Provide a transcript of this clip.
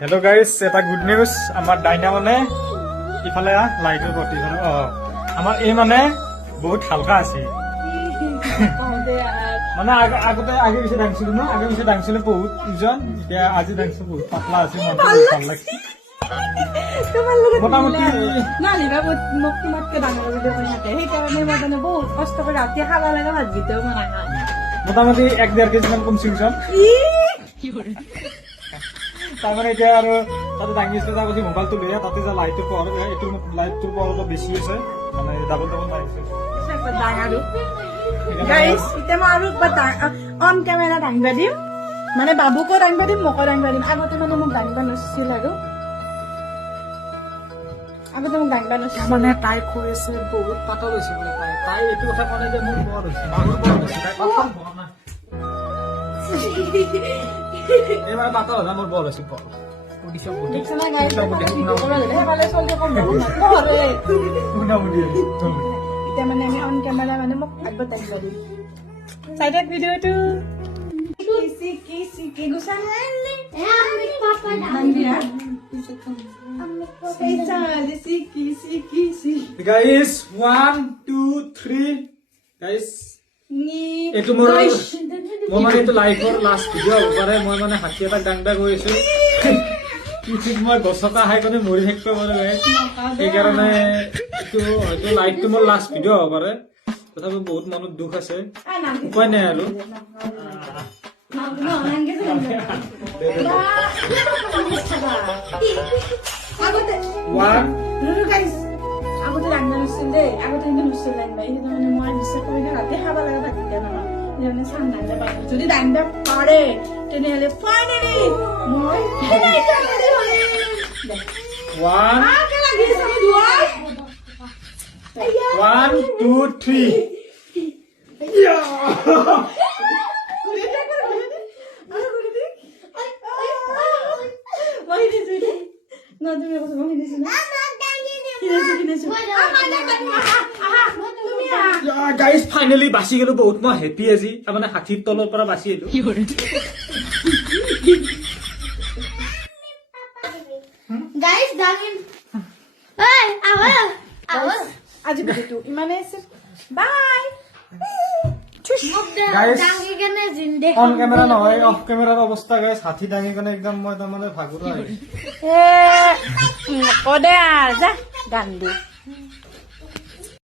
Hello' guys, এটা good news. আমাৰ Dyna মানে ইফালে লাইটৰ প্ৰতি আমাৰ এই মানে বহুত হালকা আছে মানে আগতে আগে পিছে দাঙিছিলো ন, আগে পিছে দাঙিছিলো বহুত ওজন, এতিয়া আজি দাঙিছো বহুত পাতলা আছে, মনটো ভাল লাগছে। মোটামুটি মোটামুটি 1-1.5 কেজি মান কমছি ওজন। তাৰমানে এতিয়া আৰু তাতে দাঙিছে তাৰ পাছত মোবাইলটো লৈ তাতে যে লাইটৰ পোহৰ, এইটোৰ লাইটটোৰ পোহৰটো বেছি আছে, মানে ডাবল মাৰিছে। অন কেমেৰা দাঙিব দিম, মানে বাবুকো দাঙিব দিম, মোকো দাঙিব দিম। আগতে মানে মোক দাঙিব নাছিল আৰু মানে তাই কৈ আছে বহুত পাতল হৈছে বোলে। তাই এইটো কথা ক'লে যে মোৰ বৰ হৈছে, তাই পাতল হোৱা নাই। এইবাৰ পাতল হ'লে মোৰ বৰ হৈছে। এতিয়া মানে আমি অন কেমেৰা মানে মোক আগত দাঙিব দিম। চাইডত ভিডিঅ'টো গাইজ 1 2 3 গাইজ এইটো মোৰ মানে এইটো লাইফৰ লাষ্ট ভিডিঅ' হ'ব পাৰে। মই মানে হাতী এটা দাংদা কৰিছো, ঠিক মই গছকা খাই পিনে মৰি থাকিব পাৰো। সেইকাৰণে এইটো হয়তো লাইফটো মোৰ লাষ্ট ভিডিঅ' হ'ব পাৰে। তথাপি বহুত মনত দুখ আছে, উপায় নাই আৰু। আগতে দাঙিব নাছিল দেই, আগতে নুচছিল দাঙিব। সেইটো মানে মই বিশ্বাস কৰি ৰাতি খাব লগা থাকি দিয়া নহয়, মানে চান দাঙিব পাৰিম। যদি দাঙিব পাৰে তেনেহ'লে ফাইনেলি মই 1 2 3 গাইজ ফাইনেলি বাচি গলো। বহুত মই হেপী আজি, তাৰমানে 60ৰ তলৰ পৰা বাচি আহিলো। আজি ভিডিঅ'টো ইমানেই আছিল। বাই। অন কেমেৰা নহয়, অফ কেমেৰাৰ অৱস্থা গাইজ, হাতী দাঙি কেনে একদম মই তাৰমানে ভাগৰুৱা আহিছো। নকদে যা গান দি